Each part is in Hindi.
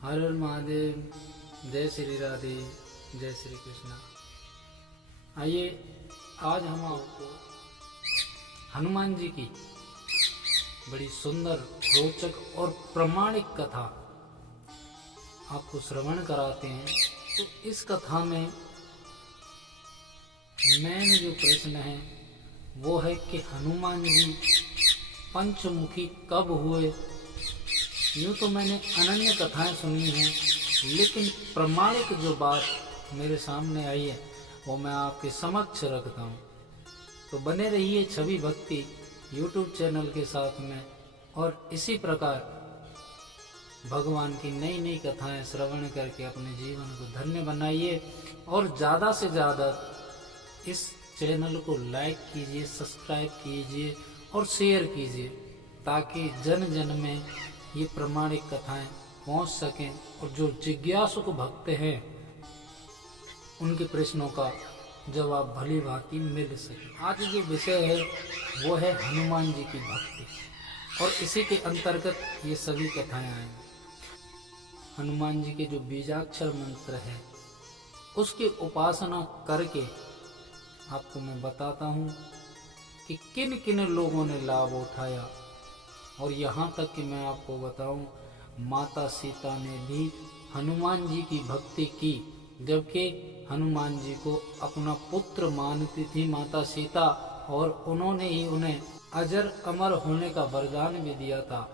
हर हर महादेव। जय श्री राधे, जय श्री कृष्णा। आइए आज हम आपको हनुमान जी की बड़ी सुंदर, रोचक और प्रामाणिक कथा आपको श्रवण कराते हैं। तो इस कथा में मेन जो प्रश्न है वो है कि हनुमान जी पंचमुखी कब हुए। यूँ तो मैंने अनन्य कथाएं सुनी हैं, लेकिन प्रामाणिक जो बात मेरे सामने आई है वो मैं आपके समक्ष रखता हूँ। तो बने रहिए छवि भक्ति YouTube चैनल के साथ में, और इसी प्रकार भगवान की नई नई कथाएं श्रवण करके अपने जीवन को धन्य बनाइए। और ज़्यादा से ज़्यादा इस चैनल को लाइक कीजिए, सब्सक्राइब कीजिए और शेयर कीजिए, ताकि जन जन में ये प्रामाणिक कथाएं पहुंच सकें और जो जिज्ञासुक भक्त हैं उनके प्रश्नों का जवाब भली भांति मिल सके। आज जो विषय है वो है हनुमान जी की भक्ति, और इसी के अंतर्गत ये सभी कथाएं आएंगी। हनुमान जी के जो बीजाक्षर मंत्र है उसकी उपासना करके आपको मैं बताता हूँ कि किन किन लोगों ने लाभ उठाया। और यहाँ तक कि मैं आपको बताऊं, माता सीता ने भी हनुमान जी की भक्ति की, जबकि हनुमान जी को अपना पुत्र मानती थी माता सीता, और उन्होंने ही उन्हें अजर अमर होने का वरदान भी दिया था।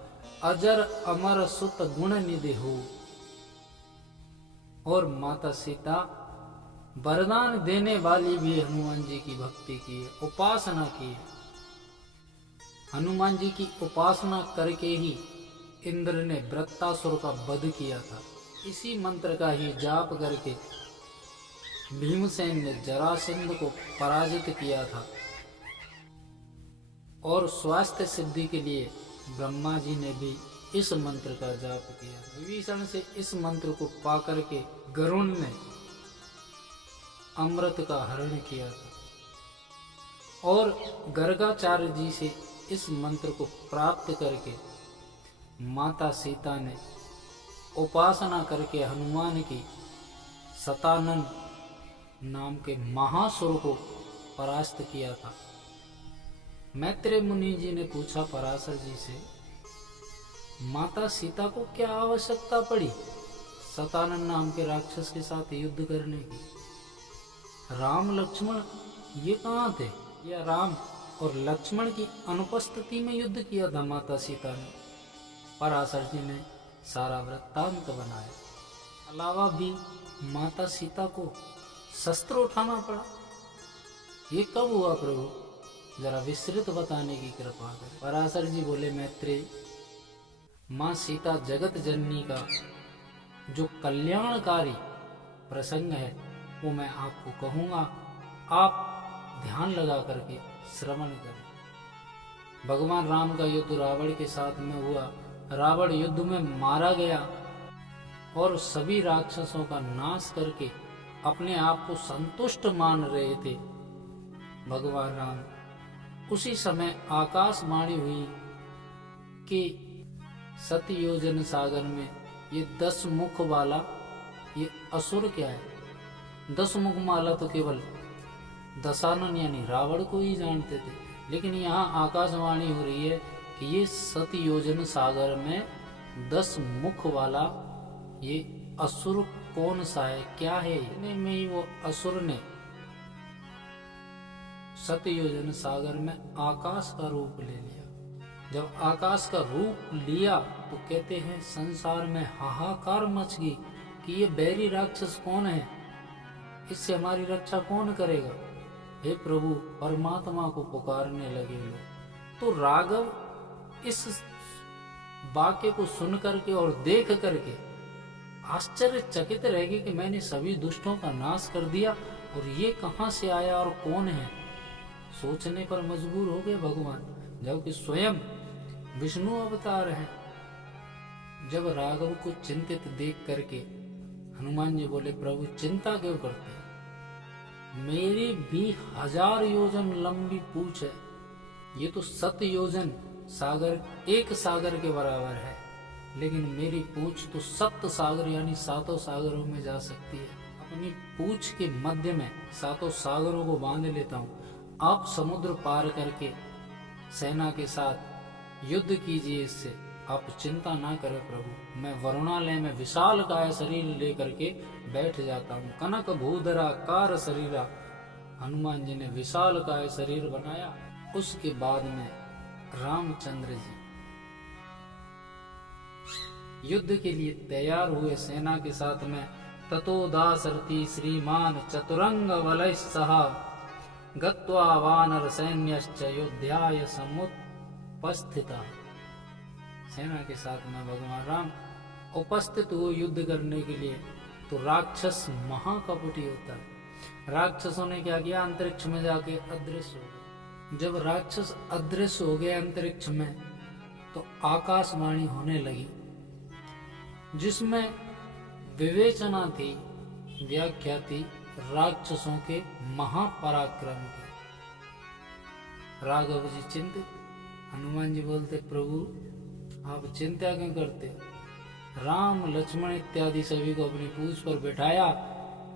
अजर अमर सुत गुण निधि हो। और माता सीता वरदान देने वाली भी हनुमान जी की भक्ति की है, उपासना की है। हनुमान जी की उपासना करके ही इंद्र ने वृत्तासुर का वध किया था। इसी मंत्र का ही जाप करके भीमसेन ने जरासंध को पराजित किया था। और स्वास्थ्य सिद्धि के लिए ब्रह्मा जी ने भी इस मंत्र का जाप किया। विभीषण से इस मंत्र को पा करके गरुण ने अमृत का हरण किया था। और गर्गाचार्य जी से इस मंत्र को प्राप्त करके माता सीता ने उपासना करके हनुमान की सतानन नाम के महासुर को परास्त किया था। मैत्रेय मुनि जी ने पूछा पराशर जी से, माता सीता को क्या आवश्यकता पड़ी सतानन नाम के राक्षस के साथ युद्ध करने की? राम लक्ष्मण ये कहाँ थे? या राम और लक्ष्मण की अनुपस्थिति में युद्ध किया था माता सीता ने? पराशर जी ने सारा वृत्तांत बनाया। अलावा भी माता सीता को शस्त्र उठाना पड़ा। ये कब हुआ प्रभु? जरा विस्तृत बताने की कृपा करें। पराशर जी बोले, मैत्रेय, माँ सीता जगत जननी का जो कल्याणकारी प्रसंग है वो मैं आपको कहूँगा, आप ध्यान लगा करके श्रवण करें। भगवान राम का युद्ध रावण के साथ में हुआ। रावण युद्ध में मारा गया और सभी राक्षसों का नाश करके अपने आप को संतुष्ट मान रहे थे भगवान राम। उसी समय आकाशवाणी हुई कि सतयोजन सागर में ये 10 मुख वाला ये असुर क्या है? 10 मुख वाला तो केवल दशानन यानी रावण को ही जानते थे, लेकिन यहाँ आकाशवाणी हो रही है कि ये सतयोजन सागर में 10 मुख वाला ये असुर कौन सा है, क्या है? इतने में ही वो असुर ने सतयोजन सागर में आकाश का रूप ले लिया। जब आकाश का रूप लिया तो कहते हैं संसार में हाहाकार मच गई कि ये बैरी राक्षस कौन है, इससे हमारी रक्षा कौन करेगा? हे प्रभु, परमात्मा को पुकारने लगे लोग। तो राघव इस वाक्य को सुन करके और देख करके आश्चर्यचकित रह गए कि मैंने सभी दुष्टों का नाश कर दिया और ये कहाँ से आया और कौन है। सोचने पर मजबूर हो गए भगवान, जबकि स्वयं विष्णु अवतार हैं। जब राघव को चिंतित देख करके हनुमान जी बोले, प्रभु चिंता क्यों करते हैं? मेरी भी 1000 योजन लंबी पूंछ है, ये तो 7 योजन सागर, एक सागर के बराबर है। लेकिन मेरी पूंछ तो सप्त सागर यानी सातों सागरों में जा सकती है। अपनी पूंछ के मध्य में सातों सागरों को बांध लेता हूँ। आप समुद्र पार करके सेना के साथ युद्ध कीजिए, इससे आप चिंता ना करें प्रभु। मैं वरुणालय में विशाल काय शरीर लेकर के बैठ जाता हूँ। कनक भूधरा कार शरीरा, हनुमान जी ने विशाल काय शरीर बनाया। उसके बाद में रामचंद्र जी युद्ध के लिए तैयार हुए सेना के साथ में। ततो दासरथी श्रीमान चतुरंग वलय सहा, गत्वा वानर सैन्यश्च योध्याय समुपस्थिता। सेना के साथ में भगवान राम उपस्थित हुए युद्ध करने के लिए। तो राक्षस महाकपटी होता है। राक्षसों ने क्या किया, अंतरिक्ष में जाके अदृश्य हो गए। जब राक्षस अदृश्य हो गए अंतरिक्ष में, तो आकाशवाणी होने लगी, जिसमें विवेचना थी, व्याख्या थी राक्षसों के महापराक्रम की। राघव जी चिंतित, हनुमान जी बोलते प्रभु आप चिंता क्यों करते। राम लक्ष्मण इत्यादि सभी को अपनी पूंछ पर बिठाया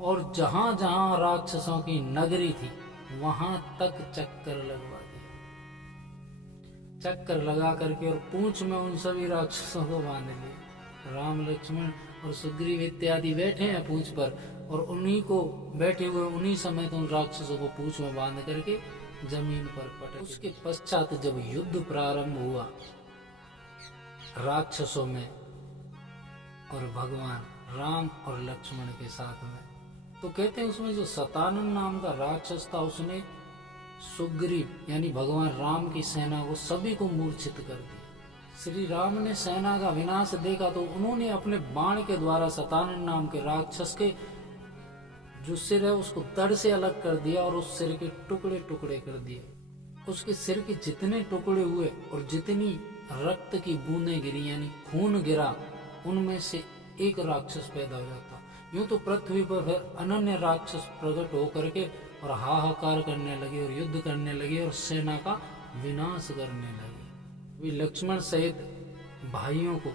और जहां जहां राक्षसों की नगरी थी वहां तक चक्कर लगवा दिया। चक्कर लगा करके और पूंछ में उन सभी राक्षसों को बांध लिया। राम लक्ष्मण और सुग्रीव इत्यादि बैठे हैं पूंछ पर, और उन्हीं को बैठे हुए उन्हीं समय उन राक्षसों को पूंछ में बांध करके जमीन पर पटक। उसके पश्चात जब युद्ध प्रारंभ हुआ राक्षसों में और भगवान राम और लक्ष्मण के साथ में, तो कहते हैं उसमें जो सतानन नाम का राक्षस था उसने सुग्रीव यानी भगवान राम की सेना को सभी को मूर्छित कर दिया। श्री राम ने सेना का विनाश देखा तो उन्होंने अपने बाण के द्वारा सतानन नाम के राक्षस के जो सिर है उसको धड़ से अलग कर दिया और उस सिर के टुकड़े टुकड़े कर दिए। उसके सिर के जितने टुकड़े हुए और जितनी रक्त की बूंदें गिरी यानी खून गिरा, उनमें से एक राक्षस पैदा हो जाता। यूं तो पृथ्वी पर फिर अनन्य राक्षस प्रकट होकर के और हाहाकार करने लगे और युद्ध करने लगे और सेना का विनाश करने लगे। वे लक्ष्मण सहित भाइयों को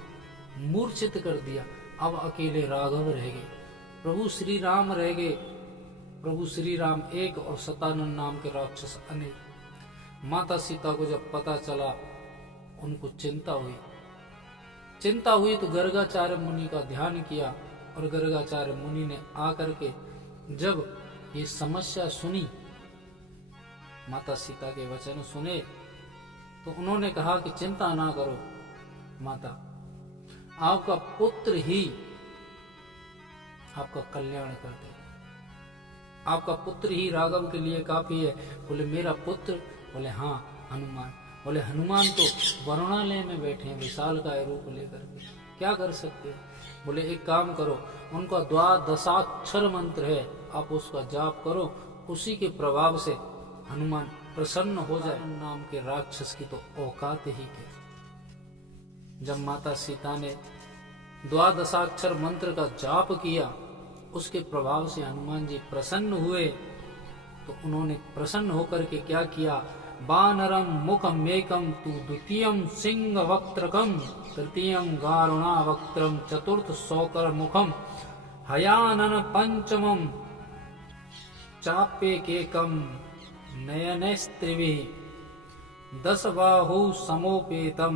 मूर्छित कर दिया। अब अकेले राघव रह गए, प्रभु श्री राम रह गए। प्रभु श्री राम एक और सतानन नाम के राक्षस अनेक। माता सीता को जब पता चला उनको चिंता हुई तो गर्गाचार्य मुनि का ध्यान किया और गर्गाचार्य मुनि ने आकर के जब ये समस्या सुनी, माता सीता के वचन सुने, तो उन्होंने कहा कि चिंता ना करो माता, आपका पुत्र ही आपका कल्याण कर दे। आपका पुत्र ही राघव के लिए काफी है। बोले मेरा पुत्र? बोले हाँ हनुमान। बोले हनुमान तो वरुणालय में बैठे हैं विशाल का रूप लेकर के, क्या कर सकते हैं? बोले एक काम करो, उनका द्वादशाक्षर मंत्र है, आप उसका जाप करो, उसी के प्रभाव से हनुमान प्रसन्न हो जाए। नाम के राक्षस की तो औकात ही क्या। जब माता सीता ने द्वादशाक्षर मंत्र का जाप किया, उसके प्रभाव से हनुमान जी प्रसन्न हुए, तो उन्होंने प्रसन्न होकर के क्या किया, बानरम मुखम एकम तु द्वितीयम सिंह वक्त्रकम तृतीयम गारुणा वक्त्रम चतुर्थ शौकर मुखम हयानन पंचमम चाप्येकेकम नयनस्त्रिभिः दस बाहु समोपेतम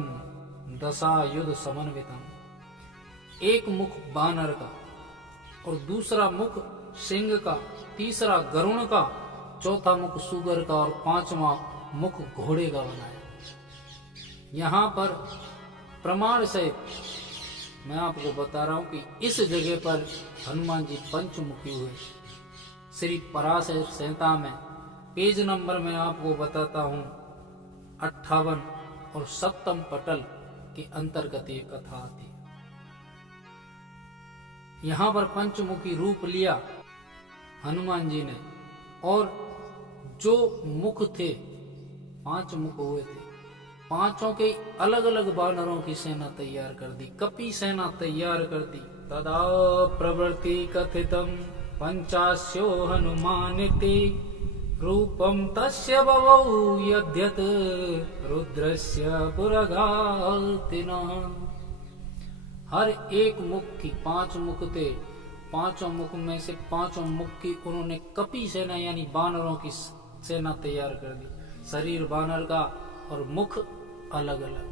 दशायुध समन्वितम। एक मुख बानर का और दूसरा मुख सिंह का, तीसरा गरुण का, चौथा मुख सुगर का और पांचवा मुख घोड़े का बनाया। यहाँ पर प्रमाण से मैं आपको बता रहा हूं कि इस जगह पर हनुमान जी पंचमुखी हुए। श्री पराशर संहिता में पेज नंबर में आपको बताता हूं 58 और 7 पटल के अंतर्गत ये कथा आती है। यहाँ पर पंचमुखी रूप लिया हनुमान जी ने, और जो मुख थे 5 मुख हुए थे, पांचों के अलग अलग बानरों की सेना तैयार कर दी, कपि सेना तैयार कर दी। तदा प्रवृत्ति कथितम पंचास्यो हनुमानिति रूपम तस्य बभौ यद्यत रुद्रस्य पुरगातिना। हर एक मुख की 5 मुख थे, 5 मुख में से 5 मुख की उन्होंने कपि सेना यानी बानरों की सेना तैयार कर दी। शरीर बानर का और मुख अलग अलग।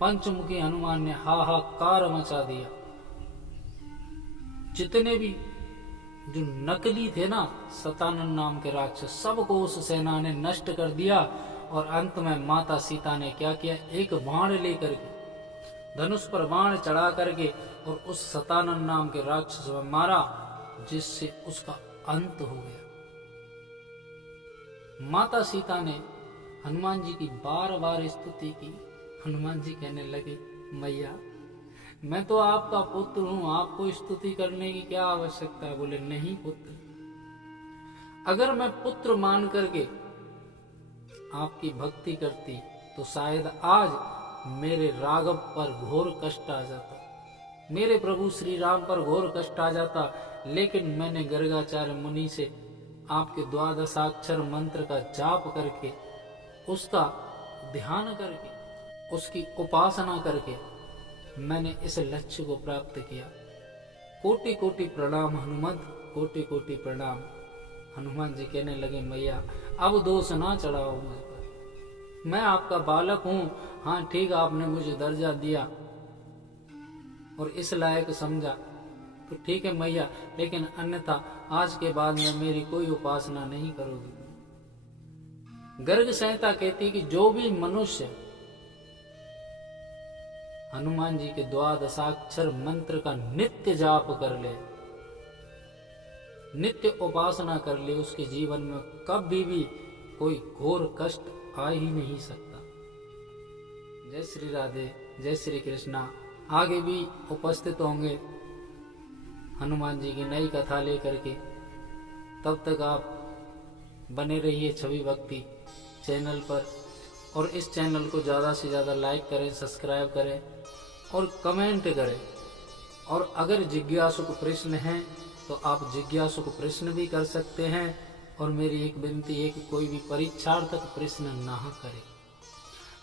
पंचमुखी हनुमान ने हाहाकार मचा दिया। जितने भी जो नकली थे ना सतानन नाम के राक्षस, सबको उस सेना ने नष्ट कर दिया। और अंत में माता सीता ने क्या किया, एक बाण लेकर के धनुष पर बाण चढ़ा करके और उस सतानन नाम के राक्षस में मारा, जिससे उसका अंत हो गया। माता सीता ने हनुमान जी की बार बार स्तुति की। हनुमान जी कहने लगे, मैया मैं तो आपका पुत्र हूं, आपको स्तुति करने की क्या आवश्यकता है। बोले, नहीं पुत्र, अगर मैं पुत्र मान करके आपकी भक्ति करती तो शायद आज मेरे राघव पर घोर कष्ट आ जाता, मेरे प्रभु श्री राम पर घोर कष्ट आ जाता। लेकिन मैंने गर्गाचार्य मुनि से आपके 12 मंत्र का जाप करके, उसका ध्यान करके, उसकी उपासना करके मैंने इस लक्ष्य को प्राप्त किया। कोटि कोटि प्रणाम हनुमत, कोटि कोटि प्रणाम। हनुमान जी कहने लगे, मैया अब दोष ना चढ़ाओ मुझ पर, मैं आपका बालक हूं। हाँ ठीक, आपने मुझे दर्जा दिया और इस लायक समझा तो ठीक है मैया, लेकिन अन्यथा आज के बाद में मेरी कोई उपासना नहीं करोगी। गर्ग संहिता कहती कि जो भी मनुष्य हनुमान जी के 12 मंत्र का नित्य जाप कर ले, नित्य उपासना कर ले, उसके जीवन में कभी भी कोई घोर कष्ट आ ही नहीं सकता। जय श्री राधे, जय श्री कृष्णा। आगे भी उपस्थित होंगे हनुमान जी की नई कथा लेकर के। तब तक आप बने रहिए छवि भक्ति चैनल पर, और इस चैनल को ज़्यादा से ज़्यादा लाइक करें, सब्सक्राइब करें और कमेंट करें। और अगर जिज्ञासुक प्रश्न हैं तो आप जिज्ञासुक प्रश्न भी कर सकते हैं। और मेरी एक विनती है कि कोई भी परीक्षार्थक प्रश्न ना करें।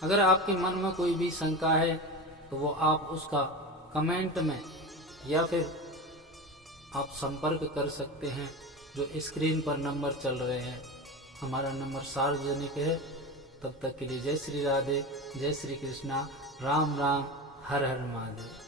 अगर आपके मन में कोई भी शंका है तो वो आप उसका कमेंट में या फिर आप संपर्क कर सकते हैं। जो स्क्रीन पर नंबर चल रहे हैं, हमारा नंबर सार्वजनिक है। तब तक के लिए जय श्री राधे, जय श्री कृष्णा, राम राम, हर हर महादेव।